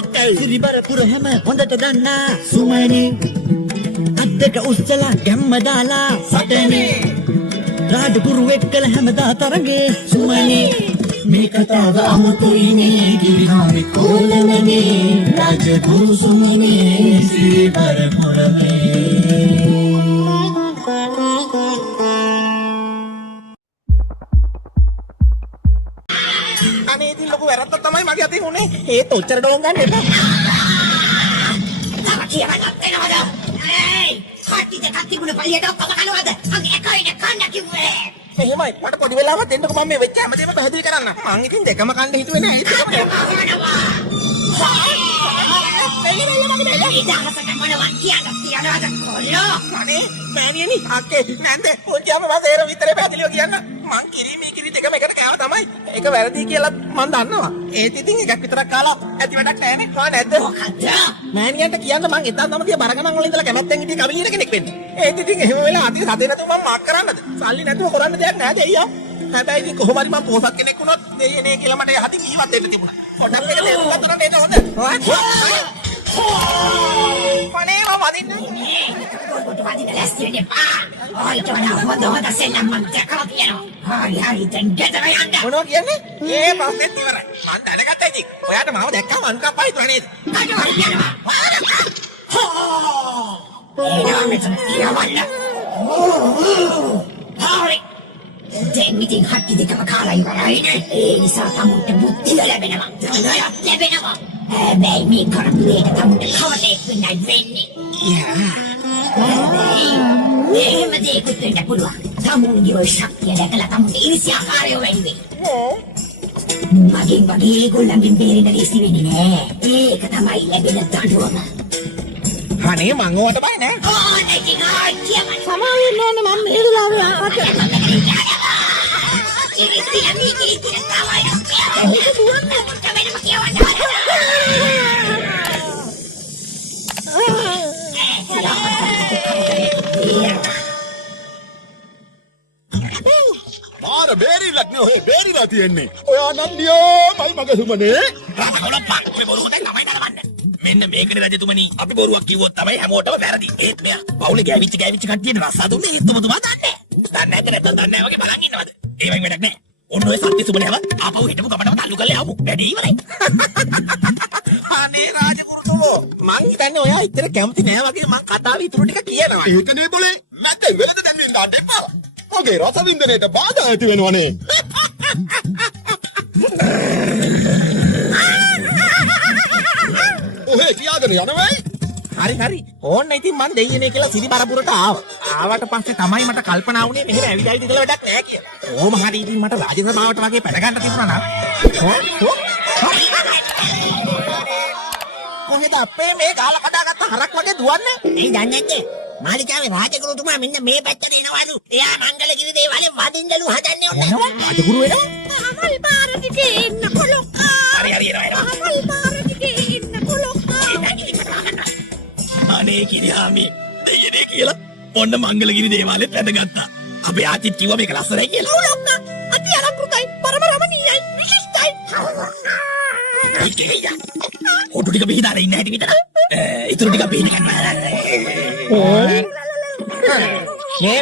ඕකේ. සිරිබර පුර හැම හොඳට දන්නා සුමනේ. අද්දක උස්සලා ගැම්ම දාලා සටනේ. රාජගුරු එක්කල හැමදා තරගේ සුමනේ. මේ කතාව අමුතුයිනේ ගිරිහාමි කොල්ලනේ. රාජගුරු සුමනේ සිරිබර පුරමේ. අනේ ඉතින් ලොකු වැරද්දක් තමයි මගේ අතින් උනේ. ඒත් ඔච්චර ඩෝන් ගන්න එපා. තාම කියවන්නත් වෙනවද? ඒ හටි දෙකක් තිබුණ පළියට ඔක්කොම කනවද? මගේ එකයිනේ කන්න කිව්වේ. එහෙමයි. මට පොඩි වෙලාවක් දෙන්නකෝ මම මේ වෙච්ච හැමදේම පැහැදිලි කරන්න. මං ඉතින් දෙකම කන්න හිතුවේ නෑ. ඉතින් ඉතින් මොනවද කියනවද කොල්ලෝ? අනේ මෑණියනි අක්කේ නැන්ද පොන්චාම වසේර විතරේ පැහැදිලිව කියන්න. මං කිරි මේ කිරි දෙකම එකට කෑව තමයි. ඒක වැරදි කියලා මං දන්නවා. ඒත් ඉතින් එකක් විතරක් කාලා ඇති වැඩක් නෑනේ. හා නැද්ද? මොකද්ද? මෑණියන්ට කියන්න මං එතන තමයි තිය බරගණන් වල ඉඳලා කැමැත්තෙන් හිටිය කවිලින කෙනෙක් වෙන්නේ. ඒත් ඉතින් එහෙම වෙලා අතින් සතේ නැතුව මං මාක් කරන්නද? සල්ලි නැතුව කරන්න දෙයක් නෑ දෙයියා. හැබැයි ඉතින් කොහොම හරි මං පොහොසත් කෙනෙක් වුණොත් දෙයියනේ කියලා මට යහතින් ජීවත් වෙන්න තිබුණා. පොඩක් එක තේරුම් ගන්න නේද හොඳ? අනේ මම වදින්නේ. ඔබට වදින ලැස්ති වෙන්න එපා. ඔයිට වඩා හොඳ සෙල්ලම් මම දැකලා තියෙනවා. හරි දැන් ගෙදර යන්න. මොනවා කියන්නේ? ඒ ප්‍රශ්නෙත් ඉවරයි. මං දැනගත්තා ඉතින්. ඔයාට මාව දැක්කම අනුකම්පායි තුන නේද? අද හරි යනවා. එනවා මෙතන තියවන්න. හරි. දැන් ඉතින් හටි දෙකම කාලා ඉවරයිනේ. ඒ නිසා තමුන්ට බුද්ධිය ලැබෙනවා. ධනයක් ලැබෙනවා. හැබැයි මේ කරපුවේට තමුන්ට කවදේ වෙන්නයි වෙන්නේ. එහෙම දෙයක්ත් වෙන්න පුළුවන්. තමුන්ගේ ඔය ශක්තිය දැකලා තමුන්ට ඉරිසියාකාරය වැඩි වෙයි. මගෙන් වගේ ඒගොල්ලන්ගෙන් බේරෙන්න ලේසි වෙන්නේ නෑ. ඒක තමයි ලැබෙන දඬුවම. අනේ මං ඔයාට බය නෑ. ඕනේ කිනායි කියමයි. සමාව වෙන්න ඕනේ මම මේ වෙලාවේ ආවට. මාර බේරිලක් නේ ඔය බේරිලා තියෙන්නේ. ඔයා නන්දියෝ මල් මග සුමනේ. රාජගොල්ලෝ පක්කේ බොරු හොදයි ළමයි නරඹන්න. මෙන්න මේකනේ රජතුමනි අපි බොරුවක් කිව්වොත් තමයි හැමෝටම වැරදි. ඒත් මෙයා පවුලේ ගෑවිච්ච කට්ටියට රස්සා දුන්නේ ඒත් තුමතුමා දන්නේ. දන්නේ නැත්නම් දන්නේ නැහැ වගේ බලන් ඉන්නවද? ඒ වගේ වැඩක් නැහැ. ඔන්න ඔය සත්‍ය සුමනේව ආපහු හිටපු ගමනම තල්ලු කරලා යමු. වැඩි ඉවරයි. අනේ රාජගුරුතුමෝ මං හිතන්නේ ඔයා ඉතර කැමති නෑ වගේ මං කතාවේ ඉතුරු ටික කියනවා. ඒකනේ બોලේ. මැද්දෙන් වෙලද දැන් වින් ගන්න එපා. මගේ රස වින්දනයේට බාධා ඇති වෙනවනේ. ඔහේ කියාගෙන යනවයි. හරි ඕන්න ඉතින් මං දෙයියනේ කියලා සිරිබරපුරට ආවා. ආවට පස්සේ තමයි මට කල්පනා වුණේ මෙහෙම ඇවිදලා ඉඳලා වැඩක් නෑ කියලා. ඕම හරි ඉතින් මට රාජසභාවට වගේ පැන ගන්න තිබුණා නම්. කොහෙද අපේ මේ කාලා කඩාගත්ත හරක් වගේ දුවන්නේ? ඒ දන්නේ නැත්තේ මාලිකාවේ රාජගුරුතුමා මෙන්න මේ පැත්තට එනවලු. එයා මංගලගිරි දේවාලේ වදින්නලු හදන්නේ ඔන්න. රාජගුරු වෙනවා? අහල් පාර දිගේ එන්න කොලොක්කා. හරි එනවා. අහල් පාර දිගේ එන්න කොලොක්කා. අනේ කිරියාමි දෙයනේ කියලා ඔන්න මංගලගිරි දේවාලෙත් වැදගත්තා. අපේ ආච්චිත් කිව්වා මේක ලස්සනයි කියලා. කොලොක්කා අති අලංකෘතයි පරම රමණීයයි විශිෂ්ටයි. ඒකේය. හොටු ටික පිහදාලා ඉන්න හැටි විතර. ඉතුරු ටික පිහින ගන්න.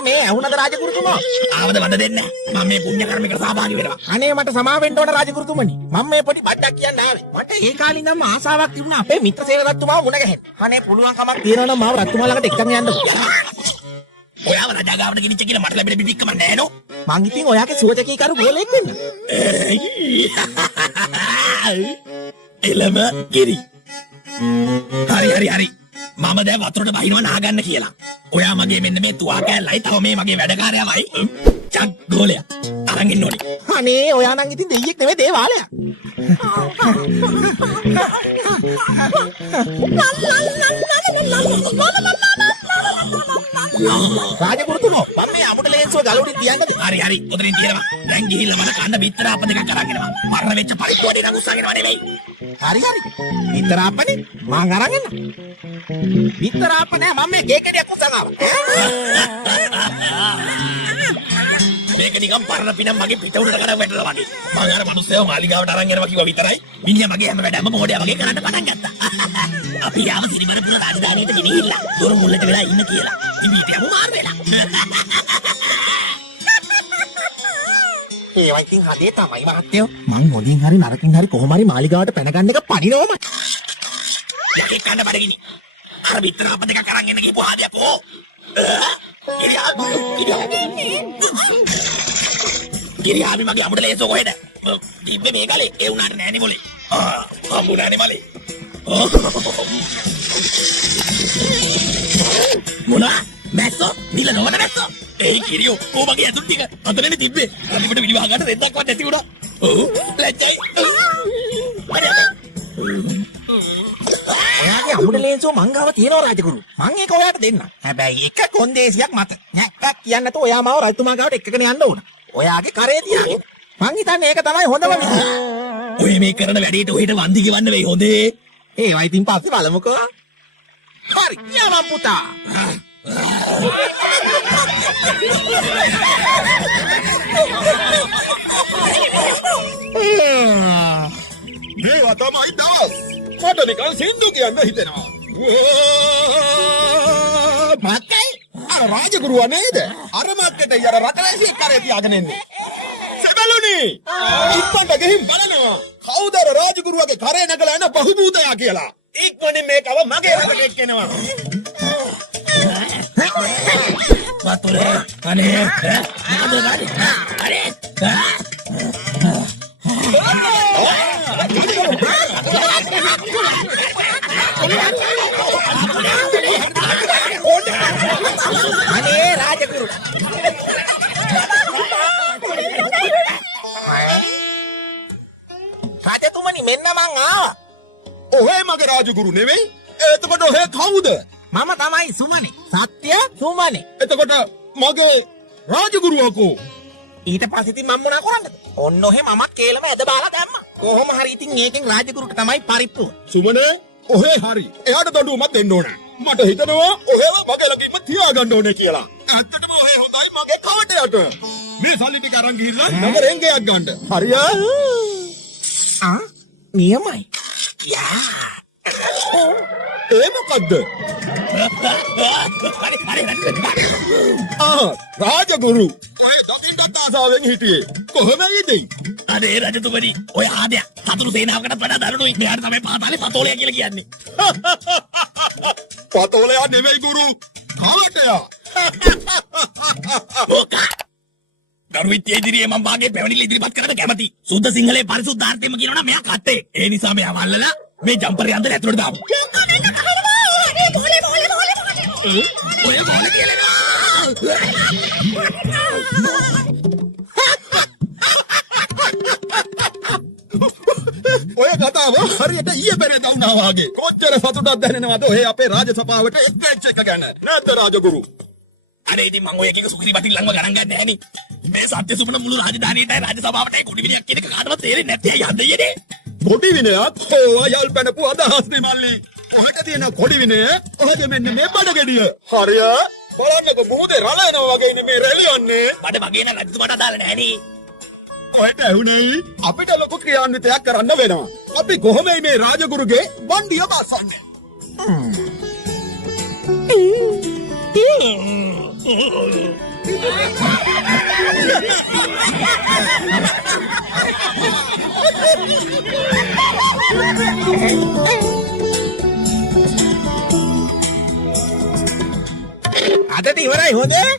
මේ ඇහුණද රාජගුරුතුමා? ආවද වද දෙන්න. මම මේ පුණ්‍ය කර්මයකට සහභාගී වෙනවා. අනේ මට සමා වෙන්න ඕන රාජගුරුතුමනි. මම මේ පොඩි බඩක් කියන්න ආවේ. මට ඒ කාලේ ඉඳන්ම ආසාවක් තිබුණා අපේ මිත්‍ර සේවකතුමාව මුණ ගැහෙන්න. අනේ පුළුවන් කමක් තියෙනවා නම් මාව රත්තුමා ළඟට එක්කන් යන්නකෝ. ඔයාව රජාගාවට ගෙනිච්ච කියලා මට ලැබෙන බිබික්කම නෑ නෝ. මං ඉතින් ඔයාගේ සුවචකීකරු ගෝලෙක් වෙන්න. එළම ගිරි. හරි. මම දැන් වතුරට බහිනවා නාගන්න කියලා. ඔයා මගේ මෙන්න මේ තුවා කෑල්ලයි තව මේ මගේ වැඩකාරයවයි. චක් ගෝලයා. අරන් ඉන්න ඕනේ. අනේ ඔයා නම් ඉතින් දෙයියෙක් නෙවෙයි දේවාලයක්. රාජගුරුතුමෝ මම මේ අමුඩ ලේන්සුව ගලවුඩින් තියන්නද? හරි. උතරින් තියෙනවා. දැන් ගිහිල්ලා මට කන්න බිත්තර අප දෙකක් අරන් එනවා. මරණ වෙච්ච පරිප්පුවඩේ නම් උස්සගෙන නෙවෙයි. හරි. විතර අපනේ මං අරන් එන්න. විතර අප නෑ මම මේ කේකඩියක් උස්සන් ආවා. මේක නිකන් පරණ පිනම් මගේ පිට උඩට කඩ වැටලා වගේ. මම අර මිනිස්සයව මාලිගාවට අරන් යනවා කිව්වා විතරයි. මිනිහා මගේ හැම වැඩම මොඩියා වගේ කරන්න පටන් ගත්තා. අපි යාම සිරිමරපුර රාජධානියට ගෙනිහිල්ලා. දොර මුල්ලට වෙලා ඉන්න කියලා. ඉබීට යමු මාර වෙලා. ඒවා ඉතින් හදේ තමයි මහත්තයෝ. මං හොඳින් හරි නරකින් හරි කොහොම හරි මාලිගාවට පැනගන්න එක පණිනවම. යකේ කන්න බඩගිනි. අර විතර අප දෙකක් අරන් එන්න ගිහපු හාදියකෝ. ගිරියාවි මගේ අමුඩ ලේසෝ කොහෙද? තිබ්බේ මේ ගලේ. ඒ උනාට නෑනේ මොලේ. හම්බුනානේ මලේ. මොනා? මැස්සෝ? නිල නොවන මැස්සෝ? ඒ කිරියෝ කොමගේ ඇතුල් ටික අතනේ තිබ්බේ. අනිකට විලි වහ ගන්න රෙද්දක්වත් නැති උනා. ඔව් ලැජ්ජයි. ඔයාගේ අමුඩ ලේන්සෝ මංගාව තියෙනවා රාජගුරු. මං ඒක ඔයාට දෙන්නම්. හැබැයි එක කොන්දේසියක් මත. නැක්කක් කියන්න නැතුව ඔයා මාව රජතුමා ගාවට එක්කගෙන යන්න ඕන. ඔයාගේ කරේ තියාගෙන. මං හිතන්නේ ඒක තමයි හොඳම විදිහ. ඔය මේ කරන වැඩේට ඔහෙට වන්දි ගෙවන්න වෙයි හොඳේ. ඒවා ඉතින් පස්සේ බලමුකෝ. හරි යමන් පුතා. මේවා තමයි දවස්. මට නිකන් සින්දු කියන්න හිතෙනවා. මත්තයි අර රාජගුරුවා නේද? අර මක්කේට යර රටලැසි කරේ තියාගෙන ඉන්නේ. සබලුනි! ඉක්මනට ගිහින් බලනවා. කවුද අර රාජගුරුවාගේ කරේ නැගලා එන බහුබූතයා කියලා. ඉක්මනින් මේකව මගේ රටට එක්කෙනවා. වතුරේ අනේ අනේ අනේ රාජගුරු. රාජතුමනි මෙන්න මං ආවා. ඔහේ මගේ රාජගුරු නෙවෙයි. එතකොට ඔහේ කවුද? මම තමයි සුමනේ. සත්‍ය සුමනේ. එතකොට මගේ රාජගුරුවකෝ. ඊට පස්සේ ඉතින් මම මොනා කරන්නද? ඔන්න ඔහෙ මමත් කේලම ඇද බාලා දැම්මා. කොහොම හරි ඉතින් ඒකෙන් රාජගුරුට තමයි පරිප්පුව. සුමනේ ඔහේ හරි. එයාට දඬුවමක් දෙන්න ඕන. මට හිතෙනවා ඔහෙව මගේ ළඟින්ම තියාගන්න ඕනේ කියලා. ඇත්තටම ඔහේ හොඳයි මගේ කවටයට. මේ සල්ලි ටික අරන් ගිහිල්ලා නගරෙන් ගෙයක් ගන්න. හරියා? නියමයි. ඒ මොකද්ද? රාජගුරු. ඔය දකින්නත් ආසාවෙන් හිටියේ. කොහොමද ඉතින්? අනේ රජතුමනි ඔය ආදයා සතුරු සේනාවකට වඩා දරුණුයි. මෙයාට තමයි පාතාලේ පතෝලයා කියලා කියන්නේ. පතෝලයා නෙමෙයි ගුරු. කාටයා? ඕකා දරුවිත්‍ය ඉදිරියේ මම වාගේ පැවණිලි ඉදිරිපත් කරන්න කැමති. සුද්ධ සිංහලේ පරිසුද්ධාර්ථයෙන්ම කියනවනම් මෙයා කට්ටේ. ඒ නිසා මෙයා මල්ලලා මේ ජම්පරේ අnder ඇතුළට දාමු. ඔය මොලේ කියලා. ඔය කතාව හරියට ඊයේ පෙරේද වුණා වාගේ. කොච්චර සතුටක් දැනෙනවද ඔය අපේ රාජසභාවට එක් වෙච්ච එක ගැන. නැද්ද රාජගුරු? අනේ ඉතින් මම ඔය එකක සුඛිරි බතින් ළඟම ගණන් ගන්න නැහැ නේ. මේ සත්‍ය සුමන මුළු රාජධානියටයි රාජසභාවටයි කොඩි විනයක් කියන එක කාටවත් තේරෙන්නේ නැත්තේ යන්නේ යන්නේ. කොඩි විනයක් හෝ යල් පැනපු අදහස් නේ මල්ලි. ඔහෙට තියෙන කොඩි විනය ඔහගේ මෙන්න මේ බඩගෙඩිය. හරිය? බලන්නකො මොහොතේ රළ එනවා වගේ ඉන්නේ මේ රෙලියන්නේ. බඩ මගේ නම් රජතුමාට අදාළ නැහැ නේ. ඔහෙට ඇහුනේ අපිට ලොකු ක්‍රියාන්විතයක් කරන්න වෙනවා. අපි කොහොමද මේ රාජගුරුගේ වන්දිය බස්සන්නේ? අදට ඉවරයි හොඳේ.